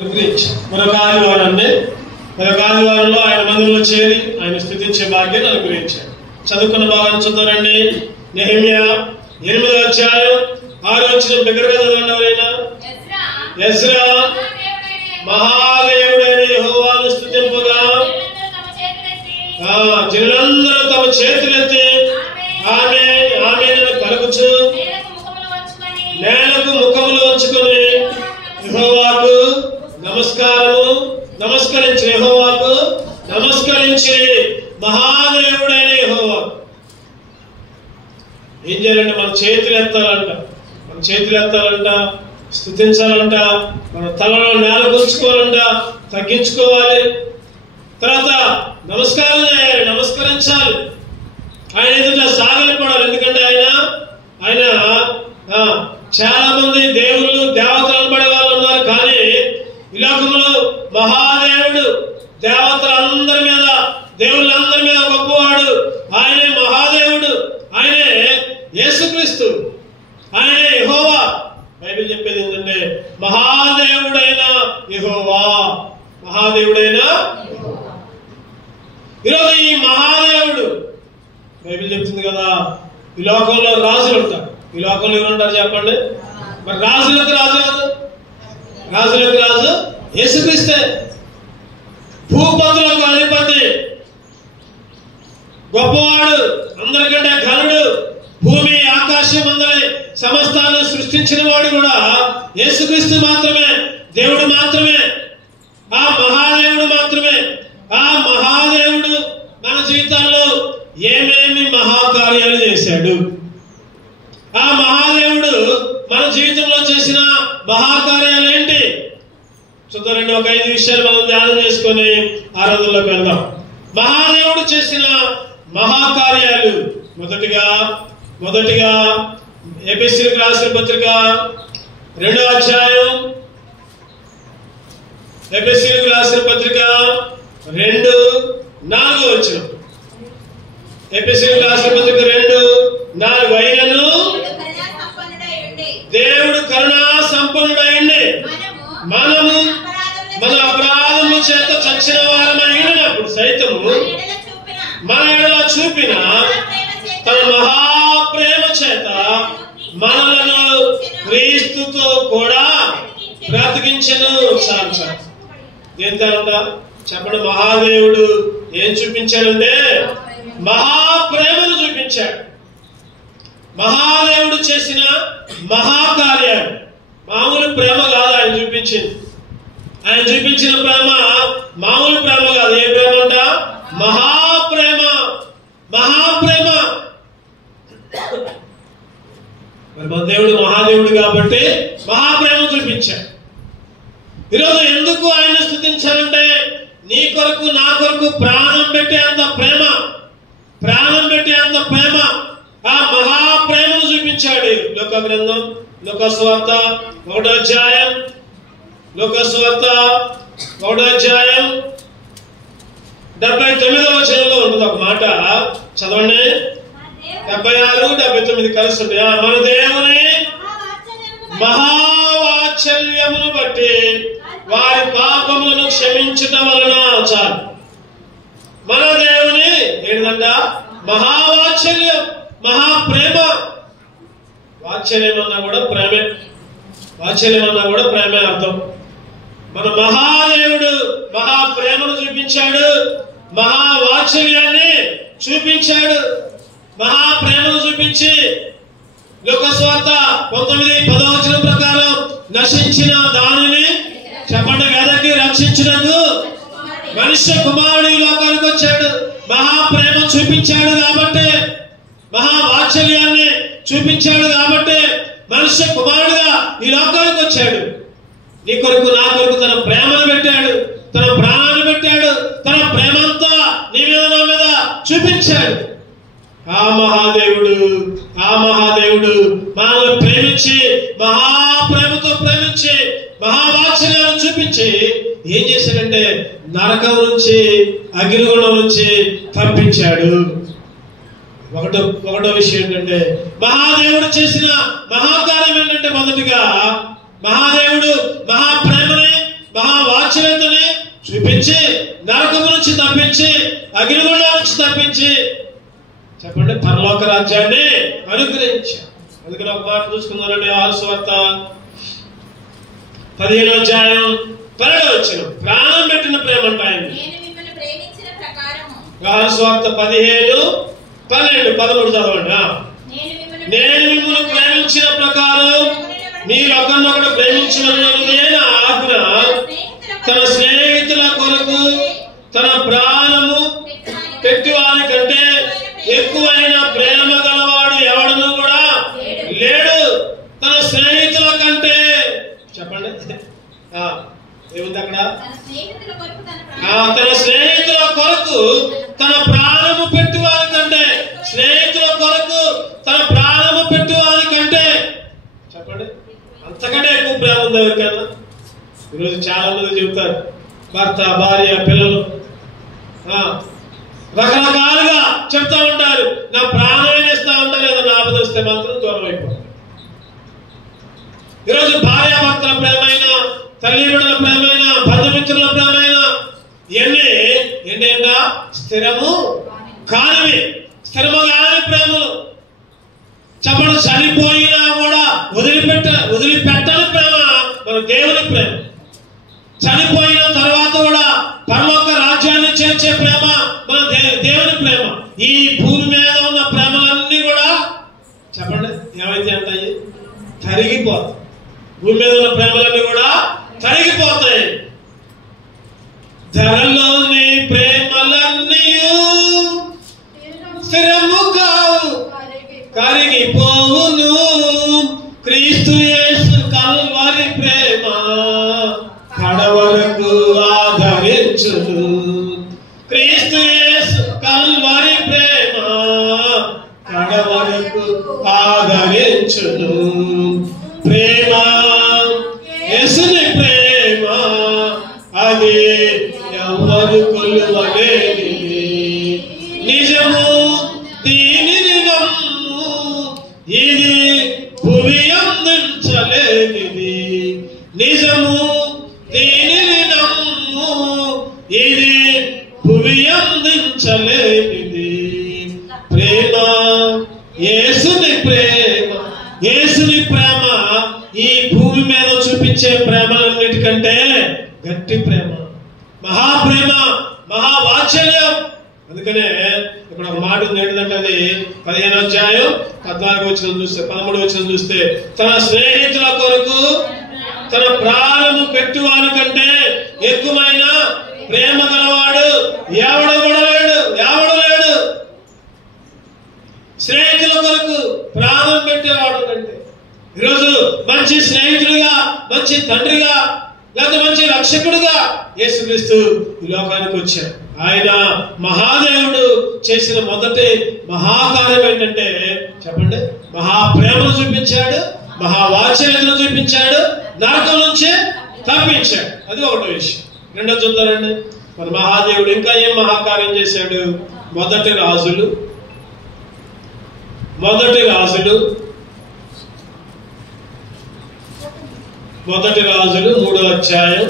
మరొక ఆదివారంలో ఆయన మందిరంలో చేరి ఆయన స్తుతించే భాగ్యాన్ని అనుగ్రహించాడు. చదువుకున్న భాగాన్ని చూద్దారండి. నెహెమ్యా 8వ అధ్యాయం 6వ వచనం దగ్గరగా చదవండి. ఎవరైనా ఎజ్రా మహాదేవుడైన యెహోవాను స్తుతింపగా జనులందరూ తమ చేతులెత్తి ఆమేన్ ఆమేన్ అని పలుకుచు నేలకు ముఖములు వంచుకొని యెహోవాకు నమస్కరించి మహాదేవుడైన యెహోవా. ఏం చేయాలంటే మన చేతులు ఎత్తాలంట, స్తుతించాలంట, మన తలలో నేల కూర్చుకోవాలంట, తగ్గించుకోవాలి. తర్వాత నమస్కారం చేయాలి, నమస్కరించాలి. ఆయన ఎదుట సాగలిపడాలి. ఎందుకంటే ఆయన చాలా మంది దేవుళ్ళు దేవతలు అనబడే వాళ్ళు ఉన్నారు. కానీ ఈ లోకంలో మహాదేవుడు దేవతలందరి మీద, దేవుళ్ళందరి మీద గొప్పవాడు. ఆయనే మహాదేవుడు, ఆయనే యేసుక్రీస్తు, ఆయనే యెహోవా. బైబిల్ చెప్పేది ఏంటంటే మహాదేవుడైన యెహోవా. ఈరోజు ఈ మహాదేవుడు బైబిల్ చెప్తుంది కదా, ఈ లోకంలో రాజులు ఉంటారు. ఈ లోకంలో ఎవరుంటారు చెప్పండి? మరి రాజులకు రాజు యేసుక్రీస్తే. భూపతులకు అధిపతి, గొప్పవాడు, అందరికంటే ఘనుడు, భూమి ఆకాశం అందరి సమస్తాన్ని సృష్టించిన వాడు కూడా యేసుక్రీస్తు మాత్రమే, దేవుడు మాత్రమే, ఆ మహాదేవుడు మాత్రమే. ఆ మహాదేవుడు మన జీవితాల్లో ఏమేమి మహాకార్యాలు చేశాడు, ఆ మహాదేవుడు మన జీవితంలో చేసిన మహాకార్యాలు ఏంటి చూద్దారండి. ఒక 5 విషయాలు మనం ధ్యానం చేసుకొని ఆరాధనలోకి వెళ్దాం. మహాదేవుడు చేసిన మహాకార్యాలు. మొదటిగా ఎఫెసీయులకు రాసిన పత్రిక 2వ అధ్యాయం, ఎఫెసీయులకు రాసిన పత్రిక 2:4 వచనం. ఎఫెసీయులకు రాసిన పత్రిక 2:4 అయినను దేవుడు కరుణా సంపన్నుడైండి మనము మన అపరాధముల చేత చచ్చిన వారమైనప్పుడు సైతము మన ఎడల చూపిన తన మహాప్రేమ చేత మనలను క్రీస్తుతో కూడా బ్రతికించెను. చాలు ఏంటంట చెప్పండి. మహాదేవుడు ఏం చూపించాడంటే మహాప్రేమను చూపించాడు. మహాదేవుడు చేసిన మహాకార్యాలు మామూలు ప్రేమ కాదు. ఆయన చూపించిన ప్రేమ మామూలు ప్రేమ కాదు. ఏ ప్రేమ అంట? మహాప్రేమ. మరి మన దేవుడు మహాదేవుడు కాబట్టి మహాప్రేమ చూపించాడు. ఈరోజు ఎందుకు ఆయన స్తుతించాలంటే నీ కొరకు నా కొరకు ప్రాణం పెట్టే అంత ప్రేమ, ఆ మహాప్రేమను చూపించాడు. లోక గ్రంథం లోకస్వార్త 1వ అధ్యాయం 79వ వచనంలో ఉంటుంది ఒక మాట. చదవండి. 76, 79 కలిసి ఉంటాయి. మన దేవుని మహావాత్సల్యమును బట్టి వారి పాపములను క్షమించటం వలన. చాలు. మన దేవుని ఏంటంట? మహావాత్సల్యం, మహాప్రేమ. వాత్సల్యం అన్నా కూడా ప్రేమే అర్థం. మన మహాదేవుడు మహాప్రేమను చూపించాడు, మహావాత్సల్యాన్ని చూపించాడు. మహాప్రేమను చూపించి లోకస్వార్త 19:10 వచనం ప్రకారం నశించిన దానిని చెప్పండి వెదకి రక్షించుటకు మనుష్య కుమారుడు ఈ లోకానికి వచ్చాడు. మహాప్రేమ చూపించాడు కాబట్టి, మహావాత్సల్యాన్ని చూపించాడు కాబట్టి మనుష్య కుమారుడుగా ఈ లోకానికి వచ్చాడు. నీ కొరకు నా కొరకు తన ప్రేమను పెట్టాడు, తన ప్రాణాన్ని పెట్టాడు, తన ప్రేమంతా నీ మీద నా మీద చూపించాడు. ఆ మహాదేవుడు మనల్ని ప్రేమించి, మహాప్రేమతో ప్రేమించి, మహావాత్సల్యాన్ని చూపించి ఏం చేశాడంటే నరకం నుంచి, అగ్నిగుండం నుంచి తప్పించాడు. ఒకటో విషయం ఏంటంటే మహాదేవుడు చేసిన మహాకార్యం ఏంటంటే మొదటిగా మహాదేవుడు మహాప్రేమని మహా తప్పించి, అగ్నిగుండం నుంచి తప్పించి, చెప్పండి, పరలోక రాజ్యాన్ని అనుగ్రహించాడు. అందుకని ఒక మాట చూసుకుందామండి. యోహాను సువార్త 15వ అధ్యాయం 12వ వచనం. ప్రాణం పెట్టిన ప్రేమ అంటే ఆయన. యోహాను సువార్త 15:12-13 చదవండి. నేను మిమ్మల్ని ప్రేమించిన ప్రకారం మీరు ఒకరినొకడు ప్రేమించినది ఆజ్ఞ. తన స్నేహితుల కొరకు తన ప్రాణము పెట్టి వారి కంటే ఎక్కువైన ప్రేమ గలవాడు ఎవడను కూడా లేడు. తన స్నేహితుల కంటే, చెప్పండి ఏముంది అక్కడ? తన స్నేహితుల కొరకు తన ప్రాణము పెట్టి వారి కంటే, స్నేహితుల కొరకు తన ప్రాణము పెట్టి వారి కంటే, చెప్పండి, అంతకంటే ఎక్కువ ప్రేమ ఉంది ఎవరికైనా? ఈరోజు చాలా మంది చెబుతారు, భర్త, భార్య, పిల్లలు రకరకాలుగా చెప్తా ఉంటారు, నా ప్రాణాన్ని ఇస్తా ఉంటారు, ఏదో నా ఆపద వస్తే మాత్రం దూరం అయిపోతారు. ఈరోజు భార్య భర్తల ప్రేమైన, తల్లిదండ్రుల ప్రేమైన, బంధుమిత్రుల ప్రేమైన ఇవన్నీ ఏంటంటే స్థిరము కానివి, స్థిరము కాని ప్రేమలు. చెప్పండి, చనిపోయినా కూడా వదిలిపెట్టని ప్రేమ మన దేవుని ప్రేమ. చనిపోయిన తర్వాత కూడా పరలోక రాజ్యాన్ని చేర్చే ప్రేమ మన దేవుని ప్రేమ. ఈ భూమి మీద ఉన్న ప్రేమలన్నీ కూడా, చెప్పండి, ఏమైతే అంటాయి? తరిగిపోతాయి. భూమి మీద ఉన్న ప్రేమలన్నీ కూడా తరిగిపోతాయి. ధరలోని ప్రేమలన్నీ స్థిరము కావు, కరిగిపోవును. క్రీస్తు యేసు కల్వరి ప్రేమ కడవరకు ఆదరించును. క్రీస్తు యేసు కల్వరి ప్రేమ కడవరకు ఆదరించును. ప్రేమ, యేసుని ప్రేమ, అది ఎవరు కొలువలేనిది. నిజము దీనిని నమ్ము, ఇది భూమి అందించలేనిది. నిజము దీనిని నమ్ము, ఇది భూమి అందించలేనిది. ప్రేమ, యేసుని ప్రేమ, యేసుని ప్రేమ ఈ భూమి మీద చూపించే ప్రేమలన్నిటికంటే గట్టి ప్రేమ, మహాప్రేమ, మహావాత్సల్యం. అందుకనే ఇక్కడ ఒక మాట ఉంది, ఏంటంటే అది 15వ అధ్యాయం 14వ వచనం చూస్తే, 13వ వచనం చూస్తే, తన స్నేహితుల కొరకు తన ప్రాణము పెట్టువాని కంటే ఎక్కువైన ప్రేమ గలవాడు ఎవడు కూడా లేడు. స్నేహితుల కొరకు ప్రాణం పెట్టేవాడు కంటే. ఈరోజు మంచి స్నేహితుడిగా, మంచి తండ్రిగా, లేకపోతే మంచి రక్షకుడుగా యేసుక్రీస్తు ఈ లోకానికి వచ్చాడు. ఆయన మహాదేవుడు చేసిన మొదటి మహాకార్యం ఏంటంటే, చెప్పండి, మహాప్రేమను చూపించాడు, మహావాత్సల్యతను చూపించాడు, నరకం నుంచి తప్పించాడు. అది ఒకటి విషయం. రెండో చూద్దారండి, మన మహాదేవుడు ఇంకా ఏం మహాకార్యం చేశాడు? మొదటి రాజులు 3వ అధ్యాయం,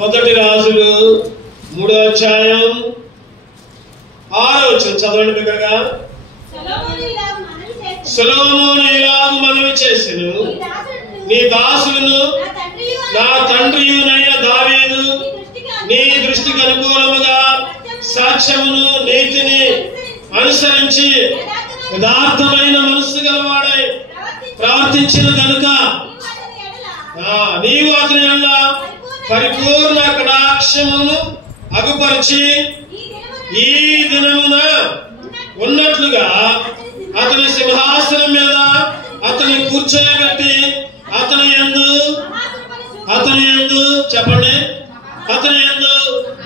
మొదటి రాజులు 3వ అధ్యాయం 6వ వచనం చదవండి దగ్గరగా. సొలొమోను ఇలాగ మనవి చేసెను, నీ దాసులను నా తండ్రియునైన దావీదు నీ దృష్టికి అనుకూలముగా సాక్ష్యమును నీతిని అనుసరించి యథార్థమైన మనస్సు గలవాడై ప్రవర్తించిన కనుక నీవు అతని వల్ల పరిపూర్ణ కటాక్షమును అగుపరిచి ఈ దినమున ఉన్నట్లుగా అతని సింహాసనం మీద అతని కూర్చోబెట్టి అతని యందు చెప్పండి, అతని యందు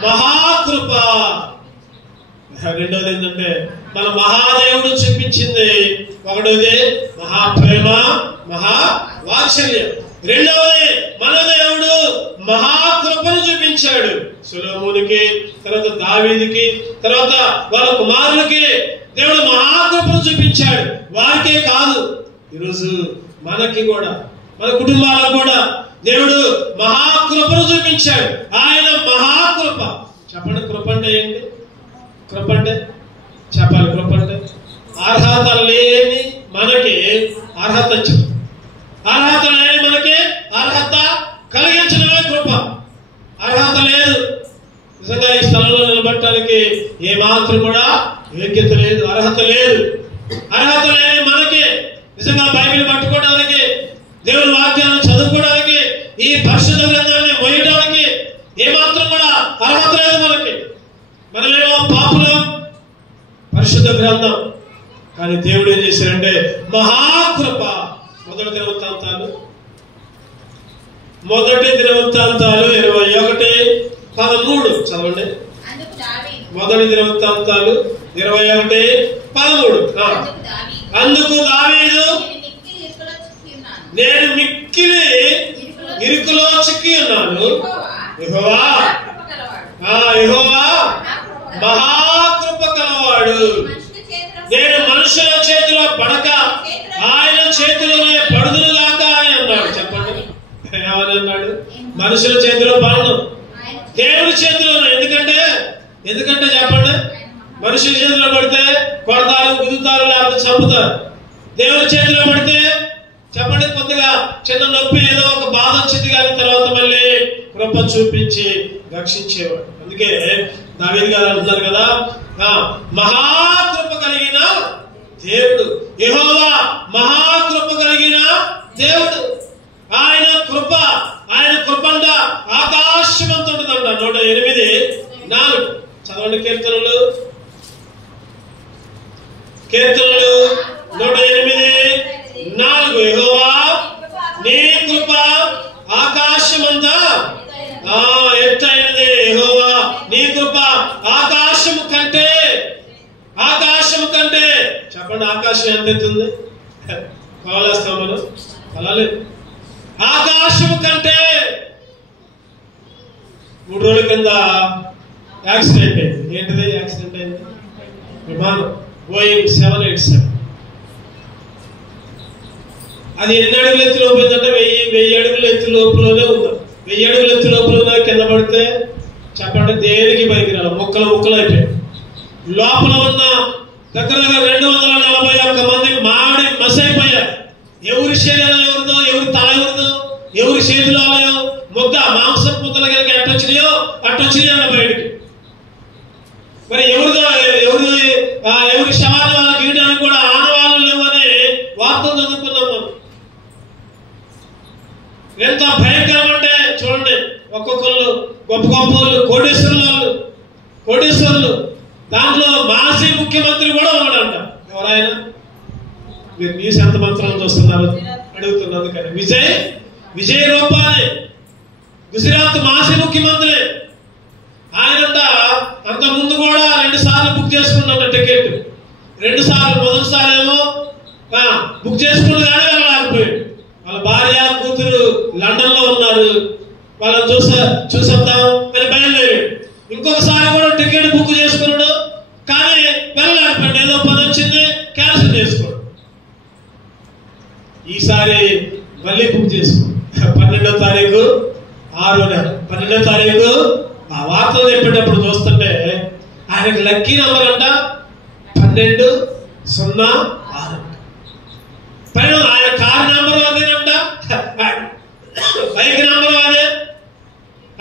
మహాకృప. రెండోది ఏంటంటే, మన మహాదేవుడు చూపించింది ఒకటోది మహాప్రేమ, మహావాత్సల్యం. రెండవది మన దేవుడు మహాకృపను చూపించాడు. సొలొమోనుకి, తర్వాత దావీదుకి, తర్వాత వాళ్ళ కుమారులకి దేవుడు మహాకృపను చూపించాడు. వారికే కాదు, ఈరోజు మనకి కూడా, మన కుటుంబాలకు కూడా దేవుడు మహాకృపను చూపించాడు. ఆయన మహాకృప, చెప్పండి, కృప ఏంటి? కృప అంటే చెప్పాలి. కృప అంటే అర్హత లేని మనకి అర్హత ఇచ్చింది. అర్హత లేని మనకి అర్హత కలిగించడమే కృప. అర్హత లేదు, నిజంగా ఈ స్థలంలో నిలబడటానికి ఏమాత్రం కూడా యోగ్యత లేదు, అర్హత లేదు. అర్హత లేని మనకి నిజంగా బైబిల్ పట్టుకోవడానికి, దేవుని వాక్యాలను చదువుకోవడానికి, ఈ పరిశుద్ధ గ్రంథాన్ని మోయడానికి ఏమాత్రం కూడా అర్హత లేదు మనకి. మనమేమో పాపులం, పరిశుద్ధ గ్రంథం. కానీ దేవుడు ఏం చేశాడంటే మహాకృప. మొదటి దినవృత్తాంతాలు 21:13 చదవండి. మొదటి దినవృత్తాంతాలు 21:13. అందుకు దావీదు, నేను మిక్కిలి ఇరుకులో చిక్కి ఉన్నాను, యెహోవా మహాకృప కలవాడు. నేను మనుషుల చేతిలో పడక ఆయన చేతిలోనే పడుదును గాక అని అన్నాడు. చెప్పండి, ఏమని అన్నాడు? మనుషుల చేతిలో పడను, దేవుడి చేతిలోనే. ఎందుకంటే చెప్పండి, మనుషుల చేతిలో పడితే కొడతారు, గుదుతారు, లేకపోతే చంపుతారు. దేవుడి చేతిలో పడితే చెప్పండి, కొద్దిగా చిన్న నొప్పి, ఏదో ఒక బాధ వచ్చింది, కానీ తర్వాత మళ్ళీ కృప చూపించి రక్షించేవాడు. అందుకే దావీదు గారు అంటున్నారు కదా, మహాకృప కలిగిన దేవుడు యెహోవా, మహాకృప కలిగిన దేవుడు. ఆయన కృప అంట ఆకాశమంత ఉంటుందంట. 108:4 చదవండి. కీర్తనలు 108:4. యెహోవా నీ కృప ఆకాశమంతా ఎత్తైనది. యెహోవా నీ కృప ఆకాశము కంటే చెప్పండి, ఆకాశం ఎంత ఎత్తుంది? కావాలేస్తాం మనం, అలా లేదు. ఆకాశము కంటే. 3 రోజుల కింద యాక్సిడెంట్ అయింది. ఏంటిది యాక్సిడెంట్ అయింది? విమానం బోయింగ్ 787. అది ఎన్ని అడుగుల ఎత్తు లోపలిందంటే 1000 అడుగుల ఎత్తు లోపలనే ఉందా? 1000 అడుగుల ఎత్తు లోపల కింద పడితే చెప్పండి, దేనికి పనికిరాలి, ముక్కలు అయిపోయాయి. లోపల ఉన్న దగ్గర 241 మంది మాడి మసైపోయారు. ఎవరి శరీరం ఎవరిదో, ఎవరి తల ఎవరిదో, ఎవరి చేతిలో ముద్ద మాంసం ముద్దల కనుక ఎట్టొచ్చినాయో అట్టొచ్చినాయన్న బయటికి. మరి ఎవరి శవాన్ని వాళ్ళకి ఇవ్వడానికి కూడా ఆనవాళ్ళు లేవని వార్తలు చదువుకున్నాం మనం. ఎంత భయంకరం అంటే చూడండి, ఒక్కొక్కళ్ళు గొప్ప వాళ్ళు, కోటేశ్వరులు. దాంట్లో మాజీ ముఖ్యమంత్రి కూడా ఉన్నాడంట. ఎవరైనా మీరు న్యూస్ ఎంత మంత్రాలు చూస్తున్నారు అడుగుతున్నది. కానీ విజయ్ రూపాని, గుజరాత్ మాజీ ముఖ్యమంత్రి, ఆయనంట అంత ముందు కూడా 2 సార్లు బుక్ చేసుకున్నట్ట టికెట్. 2 సార్లు. మొదటిసారి ఏమో బుక్ చేసుకుని కానీ వెళ్ళలేకపోయాడు. వాళ్ళ భార్య కూతురు లండన్ లో ఉన్నారు, వాళ్ళని చూసొద్దాం అని బయలుదేరాడు. ఇంకొకసారి కూడా టికెట్ బుక్ చేసుకున్నాడు, కానీ వెళ్ళలేకపోయాడు. ఏదో పని వచ్చింది, క్యాన్సిల్ చేసుకోడు. ఈసారి మళ్ళీ బుక్ చేసుకో. 12వ తారీఖు 6వ నెల 12వ తారీఖు ఆ వార్తలు చెప్పేటప్పుడు చూస్తుంటే ఆయనకు లక్కీ నంబర్ అంట 1206. పైన ఆయన కారు నెంబర్ అదేనంట, బైక్ నెంబర్ అదే.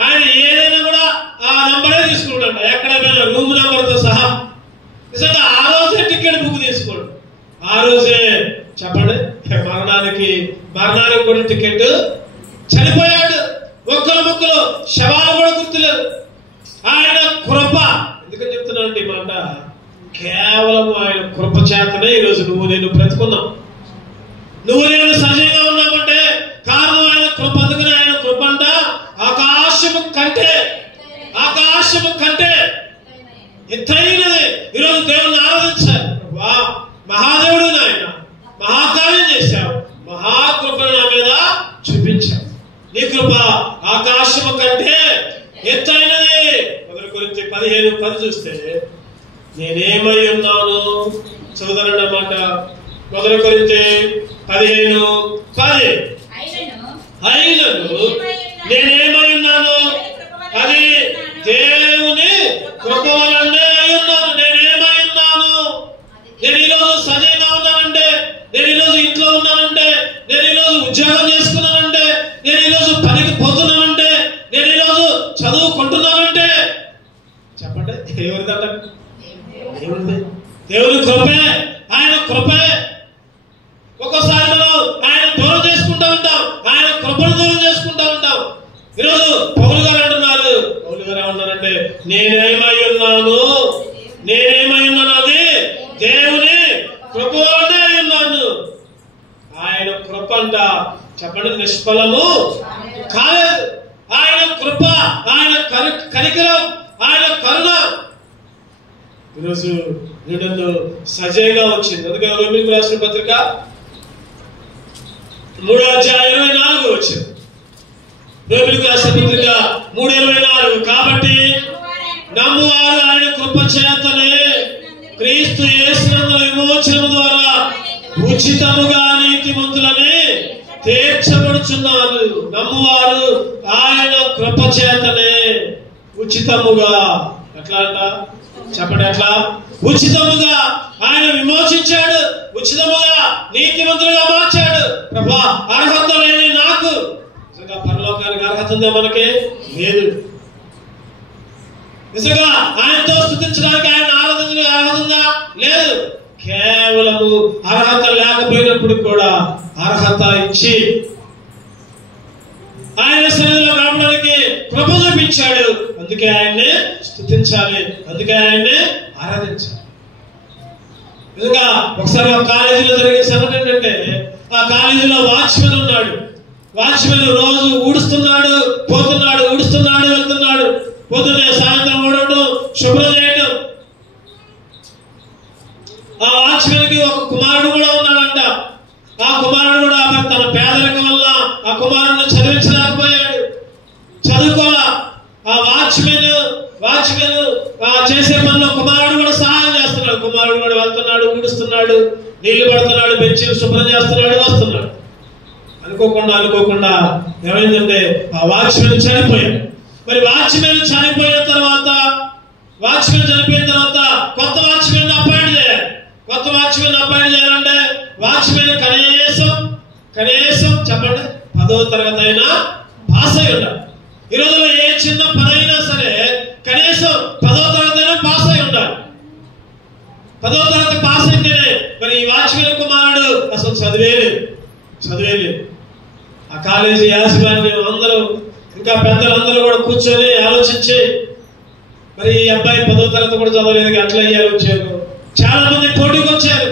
ఆయన ఏదైనా కూడా ఆ నెంబరే తీసుకుంటాడ, ఎక్కడ పోయినా రూమ్ నెంబర్తో సహా. నిజంగా ఆ రోజే టికెట్ బుక్ తీసుకోండి. ఆ రోజే చెప్పండి, మరణానికి కూడా టికెట్. చనిపోయాడు. ముక్కలు శవాలు కూడా గుర్తులేదు. ఆయన కృప. ఎందుకని చెప్తున్నానండి ఈ మాట? కేవలం ఆయన కృప చేతనే ఈరోజు నువ్వు నేను బ్రతుకున్నాం. నువ్వు నేను సజీవంగా ఉన్నామంటే కారణం ఆయన కృప. అందుకని ఆయన కృప అంట ఆకాశము కంటే ఎత్తైనది. ఈరోజు దేవుని ఆరాధించాలి. మహాదేవుడు నాయన, మహాకార్యం చేశావు, మహాకృపను నా మీద చూపించావు. నీ కృప ఆకాశము కంటే ఎత్తైనది. 1 కొరింథీ 15:10 చూస్తే నేనేమై ఉన్నాను చదువుతానండి అన్నమాట. 1 కొరింథీ 15:10 అయినను నేనేమై ఉన్నాను, అది దేవుని కృప చదువుకుంటున్నానంటే చెప్పండి ఎవరిదంట? దేవుడి. దేవుని కృపే, ఆయన కృపే. ఒక్కోసారి మనం ఆయన దూరం చేసుకుంటా ఉంటాం, ఆయన కృపను దూరం చేసుకుంటా ఉంటాం. ఈరోజు పౌలు గారు అంటున్నారు, పౌలు గారు ఏమన్నారంటే నేనేమై ఉన్నాను అది దేవుని కృప వల్లనే ఉన్నాను. ఆయన కృప అంట చెప్పండి నిష్ఫలము కాలేదు. ఆయన కృప, ఆయన కనికరం, ఆయన కరుణ ఈరోజు నిన్ను సజీవంగా వచ్చింది. అందుకని రోమీయులకు రాసిన పత్రిక 3:24 వచ్చింది. రోమీయులకు రాసిన పత్రిక 3:24 కాబట్టి నమ్మువారు ఆయన కృప చేతనే క్రీస్తు యేసునందు విమోచన ద్వారా ఉచితముగా నీతిమంతులని తీర్చబడుచున్నారు. నమ్మువారు ఆయన కృప చేతనే ఉచితముగా. ఎట్లా అంట చెప్పండి, ఎట్లా? ఉచితముగా ఆయన విమోచించాడు, ఉచితముగా నీతిమంతులుగా మార్చాడు. ప్రభా అర్హత లేని నాకు నిజంగా పరలోకానికి అర్హత ఉందా? మనకి లేదు. నిజంగా ఆయనతో స్తుతించడానికి, ఆయన ఆరాధించడానికి అర్హత ఉందా? లేదు. కేవలము అర్హత లేకపోయినప్పుడు కూడా అర్హత ఇచ్చి ఆయన సన్నిధిలో రావడానికి కృప చూపించాడు. అందుకే ఆయన్ని స్తుతించాలి, అందుకే ఆయన్ని ఆరాధించాలి. నిజంగా ఒకసారి ఒక కాలేజీలో జరిగే సంఘటన ఏంటంటే, ఆ కాలేజీలో వాచ్మెన్ ఉన్నాడు. వాచ్మెన్ రోజు ఊడుస్తున్నాడు, పోతున్నాడు, ఊడుస్తున్నాడు, వెళ్తున్నాడు. పొద్దున్నే సాయంత్రం ఊడటం, శుభ్రం చేయటం. ఆ వాచ్మెన్ కి ఒక కుమారుడు కూడా ఉన్నాడంట. ఆ కుమారుడు కూడా తన పేదరికం వల్ల ఆ కుమారుడిని చదివించలేకపోయాడు, చదువుకోవాలా. ఆ వాచ్మెన్ చేసే పనిలో కుమారుడు కూడా సహాయం చేస్తున్నాడు. కుమారుడు కూడా వెళ్తున్నాడు, ఊడుస్తున్నాడు, నీళ్లు పడుతున్నాడు, బెంచీలు శుభ్రం చేస్తున్నాడు, వస్తున్నాడు. అనుకోకుండా ఏమైందంటే ఆ వాచ్మెన్ చనిపోయాడు. మరి వాచ్మెన్ చనిపోయిన తర్వాత కొత్త వాచ్మెన్ అపాయింట్ చేయాలి. కొత్త వాచ్మెన్ అపాయింట్ చేయాలంటే వాచ్మెన్ కనీసం చెప్పండి 10వ తరగతి అయినా పాస్ అయి ఉండాలి. ఈ రోజులో ఏ చిన్న పని అయినా సరే కనీసం 10వ తరగతి అయినా పాస్ అయి ఉండాలి. 10వ తరగతి పాస్ అయితేనే. మరి ఈ వాచ్మెన్ కుమారుడు అసలు చదివేలేదు. ఆ కాలేజీ యాజమాన్యం అందరూ, ఇంకా పెద్దలందరూ కూడా కూర్చొని ఆలోచించి, మరి ఈ అబ్బాయి 10వ తరగతి కూడా చదవలేదు, అట్లా అయ్యారు ఉద్యోగం. చాలా మంది పోటీకి వచ్చారు.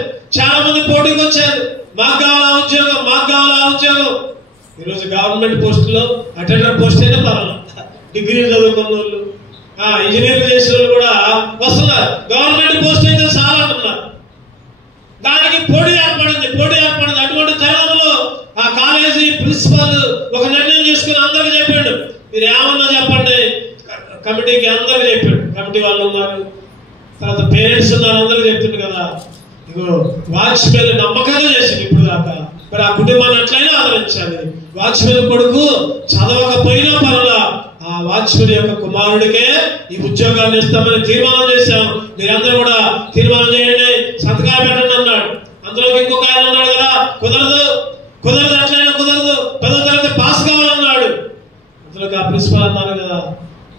మాకు కావాలా ఉద్యోగం. ఈరోజు గవర్నమెంట్ పోస్టులో అటెండర్ పోస్ట్ అయితే పర్వాలేదు, డిగ్రీలు చదువుకున్న వాళ్ళు, ఇంజనీర్లు చేసిన వాళ్ళు కూడా వస్తున్నారు. గవర్నమెంట్ పోస్ట్ అయితే చాలా అంటున్నారు. దానికి పోటీ ఏర్పడింది. అటువంటి తరుణంలో ఆ కాలేజీ ప్రిన్సిపాల్ ఒక నిర్ణయం తీసుకుని అందరికి చెప్పాడు, మీరు ఏమన్నా చెప్పండి. కమిటీకి అందరికి చెప్పాడు. కమిటీ వాళ్ళు ఉన్నారు, తర్వాత పేరెంట్స్ ఉన్నారు, అందరూ చెప్తుంది కదా. ఇగో వాచ్మెన్ నమ్మకంగా చేసింది ఇప్పుడు దాకా. మరి ఆ కుటుంబాన్ని ఎట్లయినా ఆదరించాలి. వాచ్మెన్ కొడుకు చదవకపోయినా పర్వాలా, ఆ వాచ్మెన్ యొక్క కుమారుడికే ఈ ఉద్యోగాన్ని ఇస్తామని తీర్మానం చేశాం. మీరందరూ కూడా తీర్మానం చేయండి, సంతకాలు పెట్టండి అన్నాడు. అందులోకి ఇంకొక ఆయన అన్నాడు కదా, కుదరదు అట్లయినా కుదరదు, 10వ తరగతి పాస్ కావాలన్నాడు. అందులోకి ఆ ప్రిన్సిపల్ అన్నారు కదా,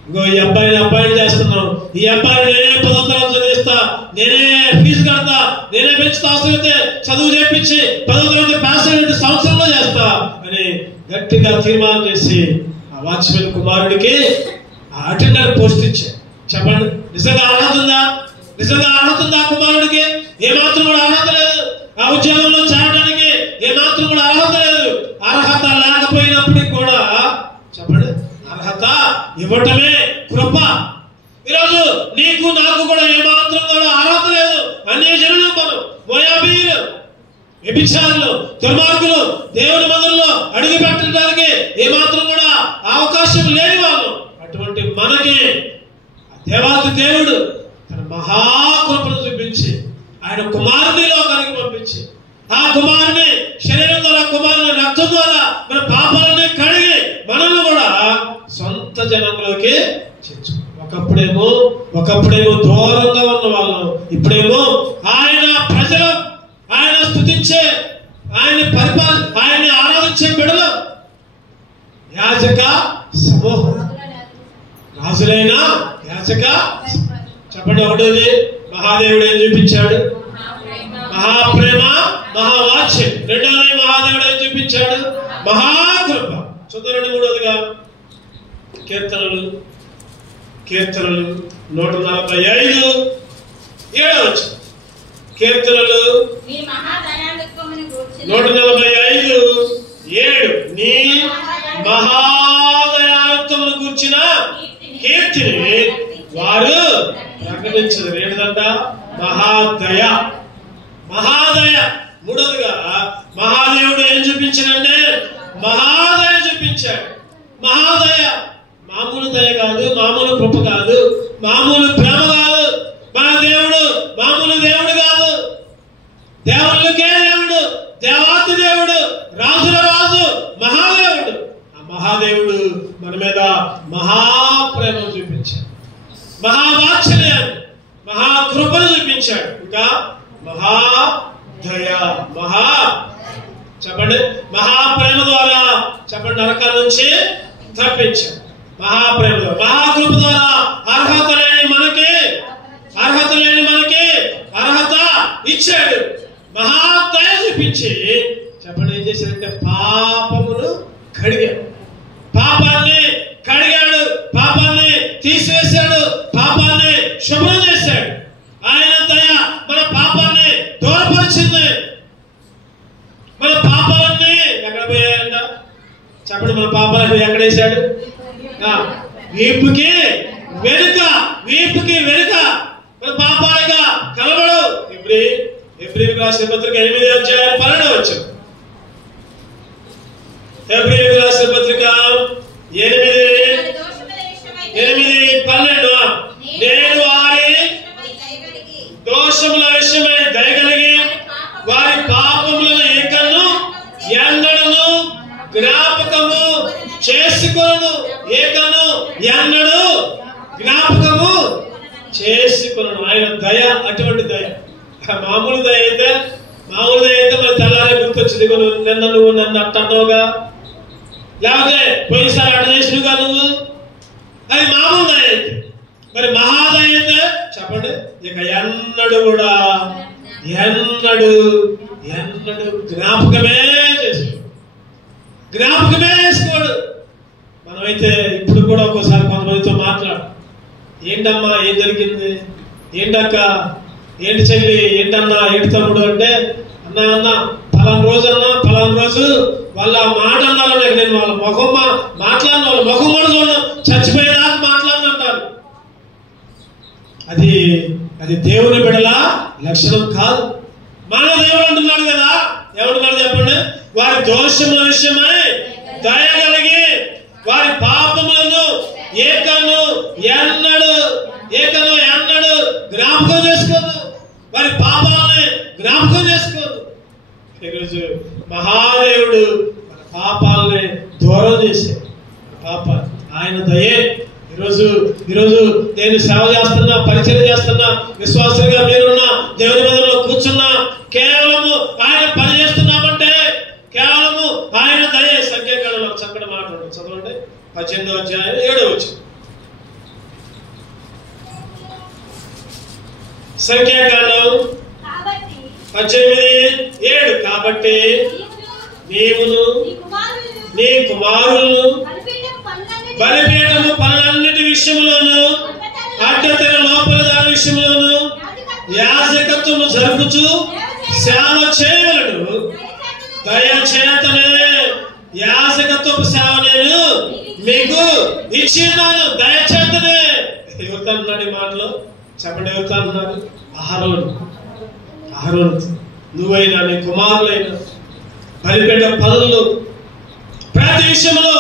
ఇంకో ఈ అబ్బాయిని అపాయింట్ చేస్తున్నాం, ఈ అబ్బాయిని నేనే 10వ తరగతి చదివిస్తా, నేనే ఫీజు కడతా, నేనే పెంచుతా, అవసరమైతే చదువు చేపించి 10వ తరగతి పాస్ అయిన సంవత్సరంలో చేస్తా అని గట్టిగా తీర్మానం చేసి ఆ వాచ్మెన్ కుమారుడికి ఆ అటెండర్ పోస్ట్ ఇచ్చారు. చెప్పండి, నిజంగా అర్హత ఉందా కుమారుడికి? ఏమాత్రం కూడా అర్హత లేదు. ఆ ఉద్యోగంలో చేరడానికి ఏమాత్రం కూడా అర్హత లేదు. అర్హత లేకపోయినప్పటికీ కూడా చెప్పండి, అర్హత ఇవ్వటమే కృప. ఈరోజు నీకు నాకు కూడా ఏమాత్రం కూడా అర్హత లేదు. అన్ని జనులు మనం మోయాబీయులు, వ్యభిచారులు, దుర్మార్గులు, దేవుని మందిరంలో అడుగు పెట్టడానికి ఏమాత్రం కూడా అవకాశం లేని వాళ్ళు. అటువంటి మనకి దేవాతి దేవుడు తన మహాకృపను చూపించి ఆయన కుమారుని లోకానికి పంపించి, ఆ కుమారుని శరీరం ద్వారా, కుమారుని రక్తం ద్వారా మన పాపాలని కడిగి మనల్ని కూడా సొంత జనంలోకి చేర్చు. ఒకప్పుడేమో దూరంగా ఉన్న వాళ్ళం, ఇప్పుడేమో ఆయన ప్రజలు, ఆయన స్తుతించే, ఆయన్ని ఆరాధించే బిడ్డలు, యాజక సమూహం. రాజులైన యాచక. చెప్పండి ఒకటోది, మహాదేవుడు ఏం చూపించాడు? మహాప్రేమ మహావాత్సల్యం. రెండోది మహాదేవుడు ఏం చూపించాడు? మహాకృప. చూద్దామండి మూడోదిగా కీర్తనలు 145 7వ వచనం. కీర్తనలు 145 7. నీ మహాదయాలత్వమును గూర్చిన కీర్తిని వారు ప్రకటించరు. ఏంటంట? మహాదయ. మహాదయ. మూడోదిగా మహాదేవుడు ఏం చూపించాడంటే మహాదయ చూపించాడు. మహాదయ మామూలు దయ కాదు, మామూలు కృప కాదు, మామూలు ప్రేమ కాదు. మన దేవుడు మామూలు దేవుడు కాదు, దేవుళ్ళకే దేవుడు, దేవాతి దేవుడు, రాజుల రాజు, మహాదేవుడు. ఆ మహాదేవుడు మన మీద మహాప్రేమ చూపించాడు, మహావాత్సల్యాన్ని, మహాకృపను చూపించాడు. ఇంకా మహాదయ. చెప్పండి, మహాప్రేమ ద్వారా చెప్పండి నరకాల నుంచి తప్పించాడు. మహాప్రేమ ద్వారా, మహాకృప ద్వారా అర్హత లేని మనకి అర్హత ఇచ్చాడు. మహాదయ చూపించి చెప్పండి ఏం చేశాడంటే పాపమును కడిగాడు. పాపాన్ని కడిగాడు, పాపాన్ని తీసివేశాడు, పాపాన్ని శుభ్రం చేశాడు. ఆయన దయ మన పాపాన్ని దూరపరిచింది. మన పాపాలన్నీ ఎక్కడ పోయాయంట? చెప్పండి, మన పాపాలన్నీ ఎక్కడ వేశాడు? వీపుకి వెనుక మన పాపాలుగా కలబడు. ఎబ్రీయులకు రాసిన పత్రిక 8వ అధ్యాయం 12వ వచనం. ఎబ్రీయులకు రాసిన పత్రిక 8:12. నేను వారి దోషముల విషయమై దయగలిగి వారి పాపములను ఏకను ఎన్నడను జ్ఞాపకము చేసుకొను. ఏకను ఎన్నడు జ్ఞాపకము చేసుకొను. ఆయన దయ అటువంటి దయ. మామూలు దయ అయితే మరి తెల్లారే గుర్తొచ్చింది. నిన్న నువ్వు నన్ను అట్టన్నావుగా, లేకపోతే పోయినసారి అట్ట చేసినవుగా నువ్వు, అది మామూలు దయ అయితే. మరి మహాదయ అయితే చెప్పండి ఇక ఎన్నడు జ్ఞాపకమే చేసుకోడు. మనమైతే ఇప్పుడు కూడా ఒక్కోసారి కొంతమందితో మాట్లాడు, ఏంటమ్మా ఏం జరిగింది, ఏంటక్క, ఏంటి చెల్లి, ఏంటన్నా, ఏంటి తమ్ముడు అంటే, అన్న పలానా రోజు వాళ్ళ మాట అన్నారని నేను వాళ్ళ ముఖం మాట్లాడిన వాళ్ళ ముఖం కూడా చూడను, చచ్చిపోయేదాకా మాట్లాడినంటారు. అది దేవుని బిడ్డల లక్షణం కాదు. మన దేవుడు అంటున్నాడు కదా, ఏమంటున్నాడు చెప్పండి? వారి దోషముల విషయమై దయగలిగి వారి పాపములను ఏకను ఎన్నడు జ్ఞాపకం చేసుకోదు. వారి పాపాలని జ్ఞాపకం చేసుకోదు. ఈరోజు మహాదేవుడు మన పాపాలని దూరం చేశాడు. పాపాలు ఆయన దయే. ఈరోజు నేను సేవ చేస్తున్నా, పరిచయం చేస్తున్నా, విశ్వాసంగా మీరున్నా, దేవుని మందిరంలో కూర్చున్నా, కేవలము ఆయన పని చేస్తున్నామంటే కేవలము ఆయన దయే. సంఖ్యాకాలంలో చక్కటి మాట్లాడు చదవండి. 18వ అధ్యాయం 7వ వచనం. సంఖ్యాకాండం 18:7. కాబట్టి నీవును నీ కుమారులను బలిపీఠము పనులన్నిటి విషయంలోను అడ్డతెర లోపల దాని విషయంలోను యాజకత్వము జరుపుచు సేవ చేయవలెను. దయచేతనే యాజకత్వపు సేవ నేను మీకు ఇచ్చినాను. దయచేతనే. ఎవరితో అన్నాడు ఈ మాటలో? చెప్పండి, ఎవరితో అన్నారు? అహరోను. నువ్వైనా నీ కుమారులైనా బలిపీఠ పనులు ప్రతి విషయంలో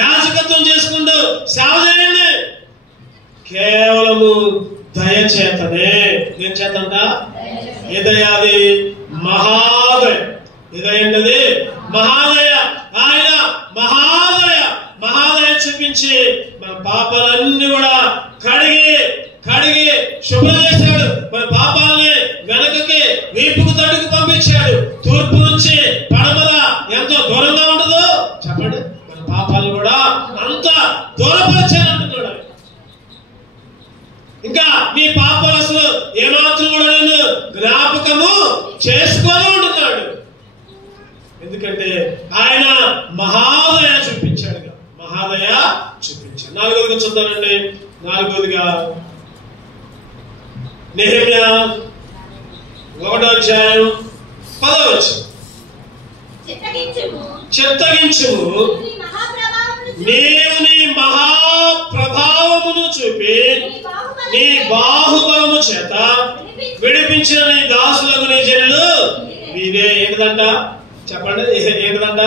యాజకత్వం చేసుకుంటూ సేవ చేయండి. కేవలము దయచేతనే. ఏం చేతంట? ఏ దయ అది? మహాదయ. ఏదైంది? మహాదయ. ఆయన మహాదయ చూపించి మన పాపాలన్నీ కూడా కడిగి శుభ్రం చేశాడు. మన పాపాలని వెనకకి వీపుకు తట్టుకు పంపించాడు. తూర్పు నుంచి పడమర ఎంతో దూరంగా ఉండదు చెప్పండి. మన పాపాలు కూడా అంత దూరపరిచాను అంటున్నాడు. ఇంకా మీ పాపాలు అసలు ఏమాత్రం కూడా నేను జ్ఞాపకము చేసుకొని ఉంటున్నాడు. ఎందుకంటే ఆయన మహాదయ చూపించాడు. మహాదయ చూపించాడు. 4వదిగా చూద్దామండి. 4వదిగా నెహెమ్యా 1వ అధ్యాయం 10వ వచనం. చిత్తగించుము, నీవు నీ మహాప్రభావమును చూపి నీ బాహుబలము చేత విడిపించిన నీ దాసులకు నీ జనులు ఇదే ఏంటంట చెప్పండి. ఏంటంట?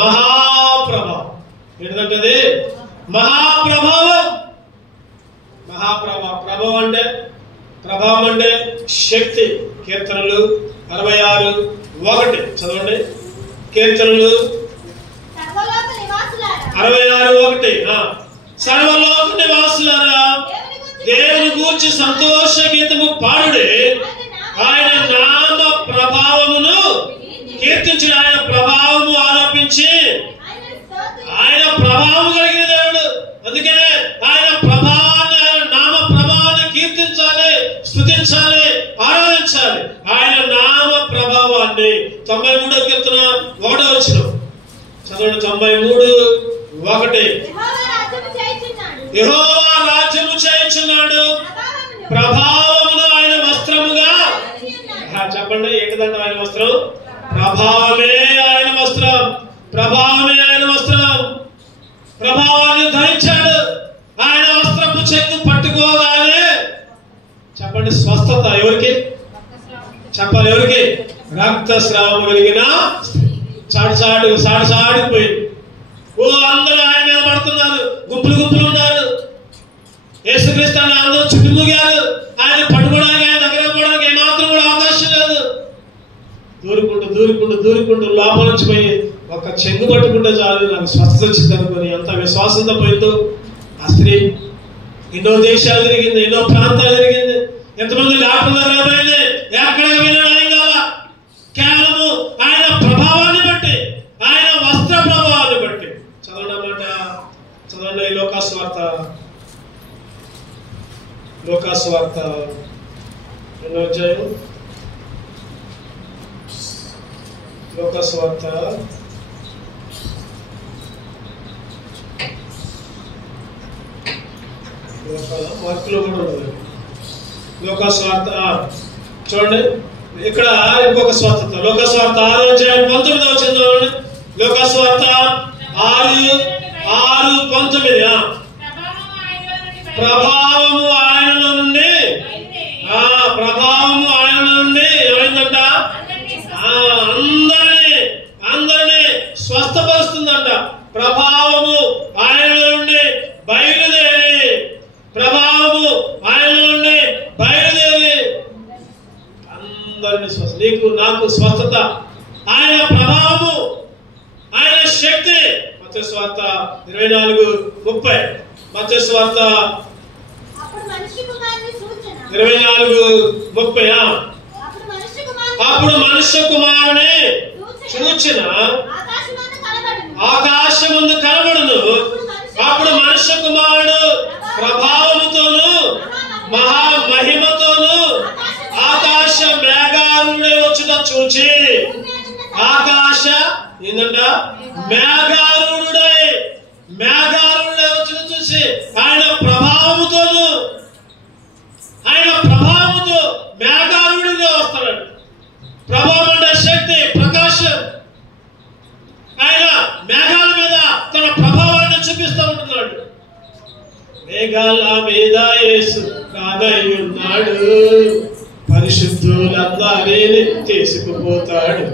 మహాప్రభావం. ఏంటంటది? మహాప్రభావం. మహాప్రభావం. ప్రభావం అంటే శక్తి. కీర్తనలు 66:1 చదవండి. కీర్తనలు 66:1. సర్వలోక నివాసులారా, దేవుని గూర్చి సంతోష గీతము పాడుడే, ఆయన నామ ప్రభావమును కీర్తించిన, ఆయన ప్రభావము ఆరోపించి, ఆయన ప్రభావం కలిగిన దేవుడు. అందుకనే ఆయన ప్రభావాన్ని, ఆయన నామ ప్రభావాన్ని కీర్తించాలి, స్తుతించాలి, ఆరాధించాలి. ఆయన నామ ప్రభావాన్ని 93వ కీర్తన 1వ వచనం చదవండి. 93:1. యెహోవా రాజ్యము చేయుచున్నాడు, ప్రభావమును ఆయన వస్త్రముగా. చెప్పండి. ఏంటంటే ఆయన వస్త్రం? ప్రభావమే ఆయన వస్త్రం. ప్రభావమే ఆయన వస్త్రం. ప్రభావాన్ని ధరించాడు. ఆయన వస్త్రపు చెక్కు పట్టుకోగానే చెప్పండి స్వస్థత. ఎవరికి చెప్పాలి? ఎవరికి? రక్తస్రావం కలిగిన సాడిపోయింది. ఓ అందరూ ఆయన మీద పడుతున్నారు, గుంపులు ఉన్నారు. యేసుక్రీస్తు అందరూ చుట్టుముగారు. ఆయన పట్టుకోవడానికి, ఆయన దగ్గర పోవడానికి ఏమాత్రం కూడా అవకాశం లేదు. దూరుకుంటూ లోపల నుంచి పోయి ఒక చెంగు పట్టుకుంటే చాలు నాకు స్వస్థత వచ్చింది అనుకుని ఎంత విశ్వాసంతో పోయిందో ఆ స్త్రీ. ఎన్నో దేశాలు తిరిగింది, ఎన్నో ప్రాంతాలు తిరిగింది, ఎంతమంది డాక్టర్ల దగ్గర పోయింది. ఎక్కడికి వెళ్ళినా ఆయన కాల. కేవలము ఆయన ప్రభావాన్ని బట్టి, ఆయన వస్త్ర ప్రభావాన్ని బట్టి. చదవనమాట. చదవండి. లోకాసువార్త 2వ అధ్యాయం. లోకాసువార్త మార్కులో కూడా ఉండదు. లోకాసువార్త చూడండి. ఇక్కడ ఇంకొక స్వస్థత. లోకాసువార్త 6వ అధ్యాయం 19వ వచనం చూడండి. లోకాసువార్త 6:19. ప్రభావము ఆయనలో నుండి, ప్రభావము ఆయనలో నుండి ఏమైందంట? అందరినీ స్వస్థపరుస్తుందంట. ప్రభావము ఆయనలో నుండి బయలుదేరి, ప్రభావము ఆయనలో నుండి బయలుదేరి అందరినీ స్వస్థ. నీకు నాకు స్వస్థత ఆయన ప్రభావము, ఆయన శక్తి. మత్తయి సువార్త 24:30. మత్తయి సువార్త 24:30. అప్పుడు మనుష్య కుమారుని చూచిన ఆకాశమందు కనబడును. అప్పుడు మనుష్య కుమారుడు ప్రభావముతోను మహిమతోను ఆకాశ మేఘారుడే వచ్చుట చూచి, ఆకాశ ఏంటంట? మేఘారుడే వచ్చుట చూసి ఆయన ప్రభావముతోను, ఆయన ప్రభావముతో మేఘారుడిగా వస్తాడు. ప్రభావం అంటే శక్తి, ప్రకాశం. ఆయన మేఘాల మీద తన ప్రభావాన్ని చూపిస్తూ ఉంటున్నాడు. మేఘాల మీద యేసు రానయ్యున్నాడు, పరిశుద్ధులందరినీ తీసుకుపోతాడు.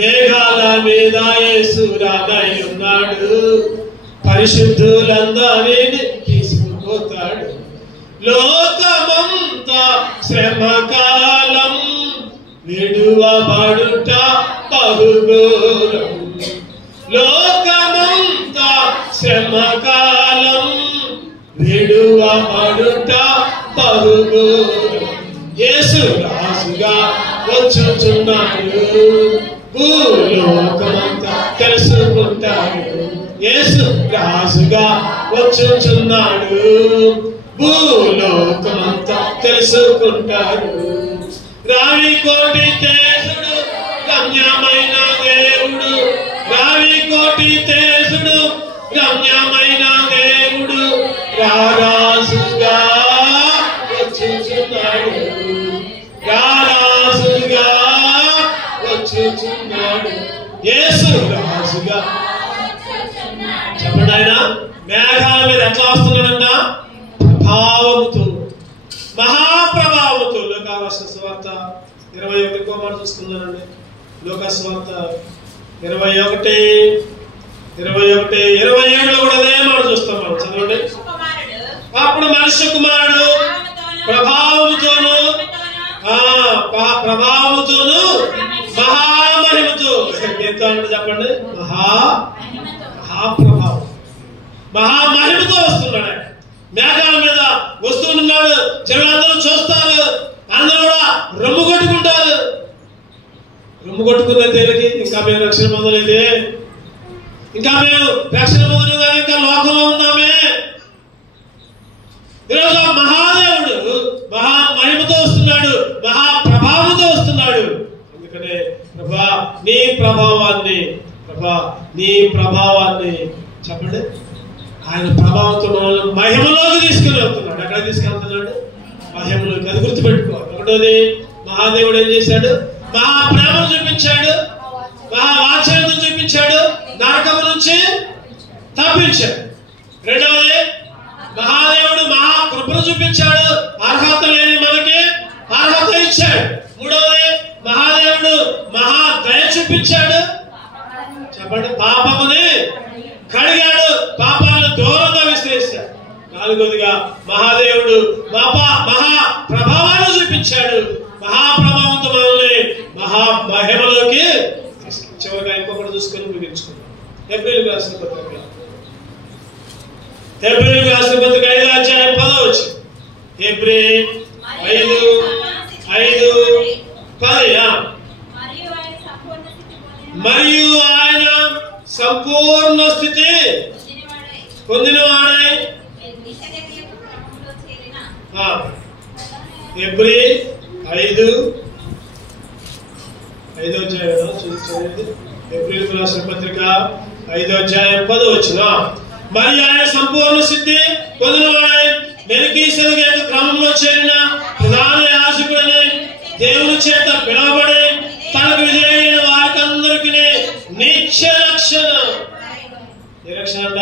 మేఘాల మీద యేసు రానయ్యున్నాడు, పరిశుద్ధులందరినీ తీసుకుపోతాడు. లోకమంతా శ్రమకాలం, విడువబడుట బహుఘోరం. లోకమంతా శ్రమకాలం, విడువబడుట బహుఘోరం. యేసు రాజుగా వచ్చుచున్నాడు, భూలోకమంతా తెలుసుకుంటాడు. యేసు రాజుగా వచ్చుచున్నాడు, భూలోకమంతా తెలుసుకుంటాడు. రావి కోటి తేజుడు రమ్యమైన దేవుడు, రావి కోటి తేజుడు రమ్యమైన దేవుడు, రారాజుగా వచ్చుచున్నాడు, రారాజుగా వచ్చుచున్నాడు. యేసు రాజుగా. చెప్పండి, ఆయన మేఘాల మీద ఎట్లా వస్తున్నాడంట? ప్రభావంతో, మహాప్రభావంతో. లోకాసు వార్త 21 మాట చూసుకుందానండి. లోకాసు వార్త 21:27 కూడా అదే మాట చూస్తాం మనం. చదవండి. అప్పుడు మనుష్య కుమారుడు ప్రభావముతోను మహామహిమతో ఎంత అంటే చెప్పండి, మహాప్రభావం, మహామహిమతో వస్తున్నాడు. మేఘాల మీద వస్తున్నాడు. జనులందరూ చూస్తారు, అందరూ కూడా రొమ్ము కొట్టుకుంటారు. రొమ్ము కొట్టుకునే తేలికి ఇంకా మేము రక్షణ పొందలేదే, ఇంకా మేము రక్షణ పొందలేదు, ఇంకా లోకంలో ఉన్నామే. ఈరోజు మహాదేవుడు మహామహిమతో వస్తున్నాడు, మహాప్రభావంతో వస్తున్నాడు. అందుకనే ప్రభా నీ ప్రభావాన్ని చెప్పండి. ఆయన ప్రభావంతో మనల్ని మహిమలోకి తీసుకుని వెళ్తున్నాడు. ఎక్కడ తీసుకెళ్తున్నాడు? మహిమలోకి. అది గుర్తుపెట్టుకోవాలి. ఒకటోది, మహాదేవుడు ఏం చేశాడు? మహాప్రేమను చూపించాడు, మహావాత్సల్యతను చూపించాడు, నరకము నుంచి తప్పించాడు. రెండవది, మహాదేవుడు మహాకృపను చూపించాడు, అర్హత లేని మనకి అర్హత ఇచ్చాడు. మూడవది, మహాదేవుడు మహాదయ చూపించాడు, చెప్పండి, పాపముని కడిగాడు, పాపాలను దూరంగా విసిరేశాడు. నాలుగోదిగా, మహాదేవుడు మహా ప్రభావాన్ని చూపించాడు, మహాప్రభావంతో మనల్ని మహామహిమలోకి. చివరిగా ఇంకొకటి చూసుకొని ముగించుకున్నాం. ఏప్రిల్ రాసిన పత్రిక 5:10. ఏప్రిల్ 5:10. మరియు ఆయన సంపూర్ణ స్థితి పొందినవాడై. ఏప్రిల్ 5:10. ఏప్రిల్ రాసిన పత్రిక 5:10. మరియు ఆయన సంపూర్ణ స్థితి పొందినవాడై మెల్కీసెదెకు క్రమంలో చేరిన ప్రధాన యాజకుడని దేవుని చేత పిలువబడి తనకు విధేయులైన వారికందరికీ నిత్య రక్షణ. ఏ రక్షణ అంట?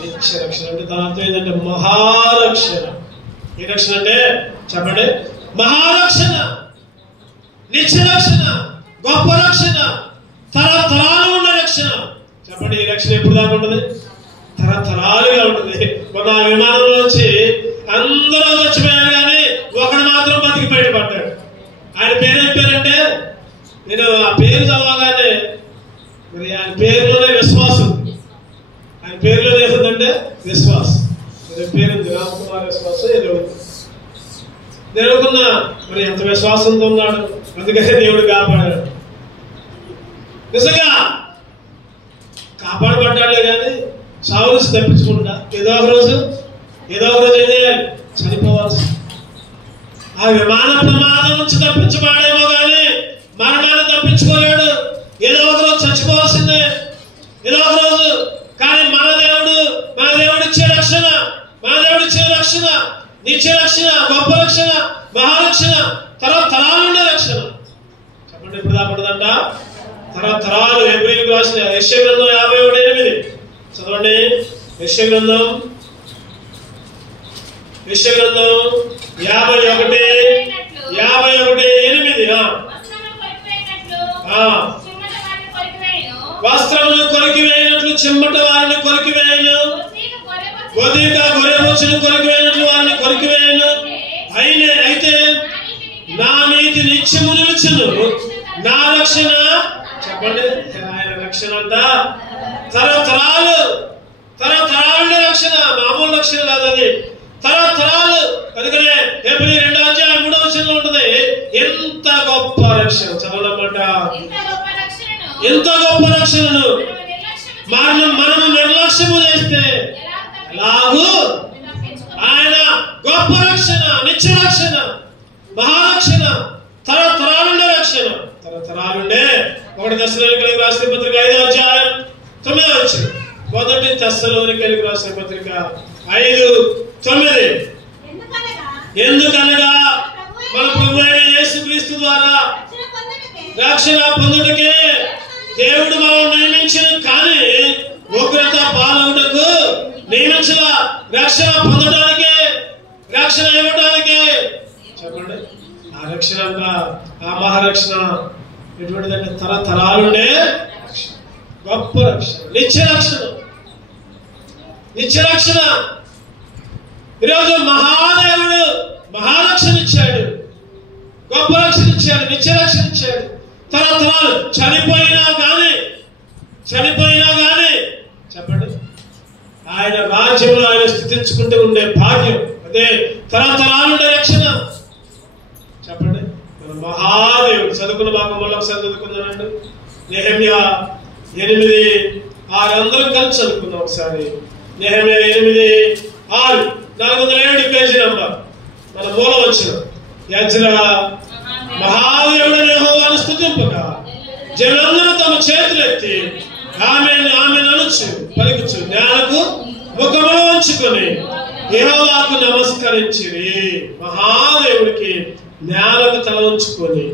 నిత్య రక్షణ. అంటే దాంతో ఏంటంటే మహారక్షణ. ఏ రక్షణ అంటే చెప్పండి, మహారక్షణ, నిత్య రక్షణ, గొప్ప రక్షణ, తరతరాలు ఉన్న రక్షణ. చెప్పండి, ఈ రక్షణ ఎప్పుడు దాకా ఉంటుంది? తరతరాలుగా ఉంటుంది. మన విమానంలో వచ్చి అందరూ చచ్చిపోయారు, కానీ ఒకడు మాత్రం బతికి బయటపడ్డాడు. ఆయన పేరు ఏం పేరంటే, నేను ఆ పేరు చదవగానే మరి ఆయన పేరులోనే విశ్వాసం, ఆయన పేరులోనే ఏముందంటే విశ్వాసం. పేరుంది, రామకుమార్ విశ్వాసం. నేను అనుకున్నా మరి ఎంత విశ్వాసంతో ఉన్నాడు, అందుకనే దేవుడు కాపాడాడు. నిజంగా కాపాడబడ్డాడే కానీ చావు నుంచి తప్పించుకుంటా ఏదో ఒక రోజు ఏం చేయాలి? చనిపోవాల్సి. ఆ విమాన ప్రమాదం నుంచి తప్పించబడేమో కానీ మరణాన్ని తప్పించుకోలేడు. ఏదో ఒక రోజు చచ్చిపోవాల్సిందే, ఏదో ఒక రోజు. కానీ మన దేవుడు ఇచ్చే రక్షణ, నిత్య రక్షణ, గొప్ప రక్షణ, మహారక్షణ, తరతరాలుండే రక్షణ. చెప్పండి, ఇప్పుడు దాపడదంట తరతరాలు. ఏప్రిల్ రాసిన యెషయా గ్రంథం 51:8 చదవండి. యెషయా గ్రంథం 51:8. వస్త్రమును కొరికివేయనట్లు చిమ్మట వారిని కొరికివేయను, కొద్దిగా గొర్రెబొచ్చును కొరికివేయనట్లు వారిని కొరికివేయను. అయితే నా నీతి నిత్యము నిలుచును, నా రక్షణ. చెప్పండి, ఆయన రక్షణ అంట తరతరాలుండే రక్షణ, మామూలు రక్షణ కాదు అది, తరతరాలు. అందుకనే ఏప్రిల్ 2:3 ఉంటుంది. ఎంత గొప్ప రక్షణ చదవడమాట, ఎంత గొప్ప రక్షణను మనము నిర్లక్ష్యము చేస్తే ఎలాగూ ఆయన గొప్ప రక్షణ, నిత్య రక్షణ, మహారక్షణ, తరతరాలుండే రక్షణ, తరతరాలుండే. 1 తెస్సలోనికీయులకు రాసిన పత్రిక 5వ అధ్యాయం 9వ వచనం. 1 తెస్సలోనికీయులకు రాసిన పత్రిక 5:9. ఎందుకనగా మన ప్రభువైన యేసుక్రీస్తు ద్వారా రక్షణ పొందుటకే దేవుడు మనం నియమించిన, కానీ ఉగ్రత పాలవుటకు నియమించిన రక్షణ పొందడానికే, రక్షణ ఇవ్వడానికే. చెప్పండి, ఆ రక్షణ, ఆ మహారక్షణ ఎటువంటిదంటే తరతరాలుండే రక్షణ, గొప్ప రక్షణ, నిత్య రక్షణ, నిత్య రక్షణ. ఈరోజు మహాదేవుడు మహారక్షణ ఇచ్చాడు, గొప్ప రక్షణ ఇచ్చాడు, నిత్య రక్షణ ఇచ్చాడు. తరతరాలు చనిపోయినా గాని చెప్పండి, ఆయన రాజ్యంలో ఆయన స్థితించుకుంటూ ఉండే భాగ్యం, అదే తరతరాలుండే రక్షణ. చెప్పండి, మన మహాదేవుడు. చదువుకున్న భాగం వల్ల ఒకసారి చదువుకుందామండి. నెహెమ్యా 8:6 అందరం కలిసి చదువుకుందాం ఒకసారి. నెహెమ్యా 8:6 407 పేజీ నంబర్, మన మూల వచ్చిన. ఎజ్రా మహాదేవుడైన యెహోవాను స్తుతింపగా జనులందరూ తమ చేతులెత్తి ఆమేన్ ఆమేన్ అనుచు పలుకుచు నేలకు ముఖములు వంచుకొని యెహోవాకు నమస్కరించిరి. మహాదేవుడికి నేలకు తల ఉంచుకొని,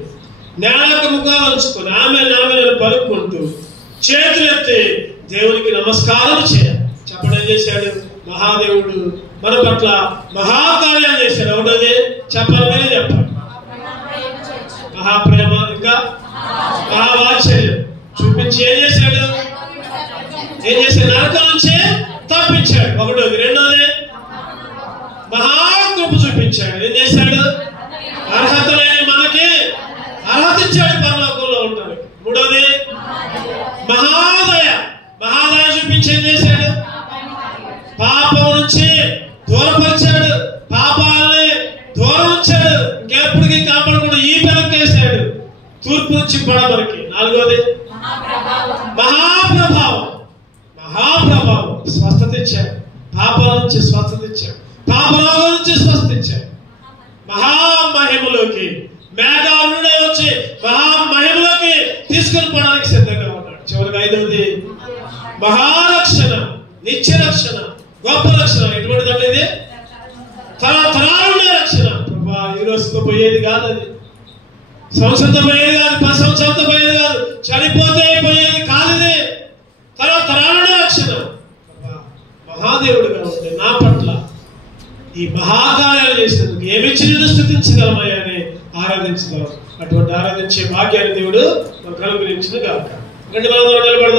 నేలకు ముఖాలు ఉంచుకొని ఆమేన్ ఆమేన్ అని పలుకుంటూ చేతులెత్తి దేవునికి నమస్కారం చేయాలి. చెప్పడం ఏం చేశాడు మహాదేవుడు? మన పట్ల మహాకార్యాలు చేశాడు. ఒకటోది చెప్పాలి, మీరే చెప్పాలి. మహాప్రేమ, ఇంకా మహావాత్సల్యం చూపించి ఏం చేశాడు? నరకం నుంచి తప్పించాడు. ఒకటోది. రెండోది మహాకృప చూపించాడు. ఏం చేశాడు? అర్హత లేని మనకి అర్హత ఇచ్చాడు పరలోకంలో ఉంటాడు. మూడోది మహాదయ చూపించి ఏం చేశాడు? పాపం నుంచి దూరపరిచాడు, పాపాలని దూరం ఉంచాడు, ఇంకెప్పటికీ కాపాడకుండా ఈ పెనకేశాడు తూర్పు నుంచి పడమరికి. నాలుగోది మహాప్రభావం, స్వస్థత ఇచ్చాడు. పాపాల నుంచి స్వస్థత ఇచ్చాడు, పాపరోగం నుంచి స్వస్థత ఇచ్చాడు. మహామహిమలోకి మేఘాలుడే వచ్చి మహామహిమలోకి తీసుకుని పోవడానికి సిద్ధంగా ఉన్నాడు. చివరికి ఐదవది మహారక్షణ, నిత్య రక్షణ, గొప్ప రక్షణ. ఎటువంటిదంటే ఇది తరతరాలుండే రక్షణ. ఈ రోజుతో పోయేది కాదు, అది సంవత్సరంతో పోయేది కాదు, 10 సంవత్సరాలతో పోయేది కాదు, చనిపోతే పోయేది కాదు. ఇది తరతరాలుండే రక్షణ. మహాదేవుడిగా ఉంటే నా పట్ల ఈ మహాకార్యాలు చేసినందుకు ఏమిచ్చి నిన్ను స్తుతించగలమయ్యా అని ఆరాధించగలం. అటువంటి ఆరాధించే భాగ్యాన్ని దేవుడు మనకు అనుగ్రహించిన గాక. 2 నిలబడదాం.